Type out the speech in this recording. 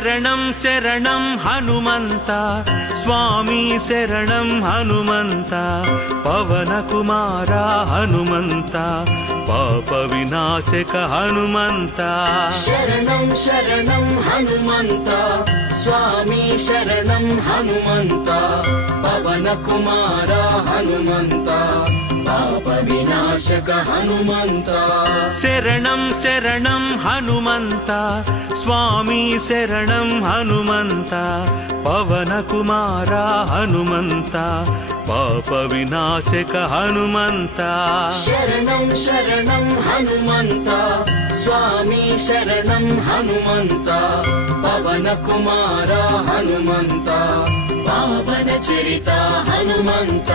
శరణం శరణం హనుమంత స్వామి శరణం హనుమంత పవన కుమార హనుమంత పాప వినాశక హనుమంత శరణం శరణం హనుమంత స్వామి శరణం హనుమంత పవన కుమార హనుమంత పాప వినాశక హనుమంత శరణం శరణం హనుమంత స్వామి శరణం హనుమంత పవన కుమార హనుమంత పాప వినాశక హనుమంత శరణం శరణం హనుమంత స్వామి శరణం హనుమంత పవన కుమార హనుమంత పావన చరిత హనుమంత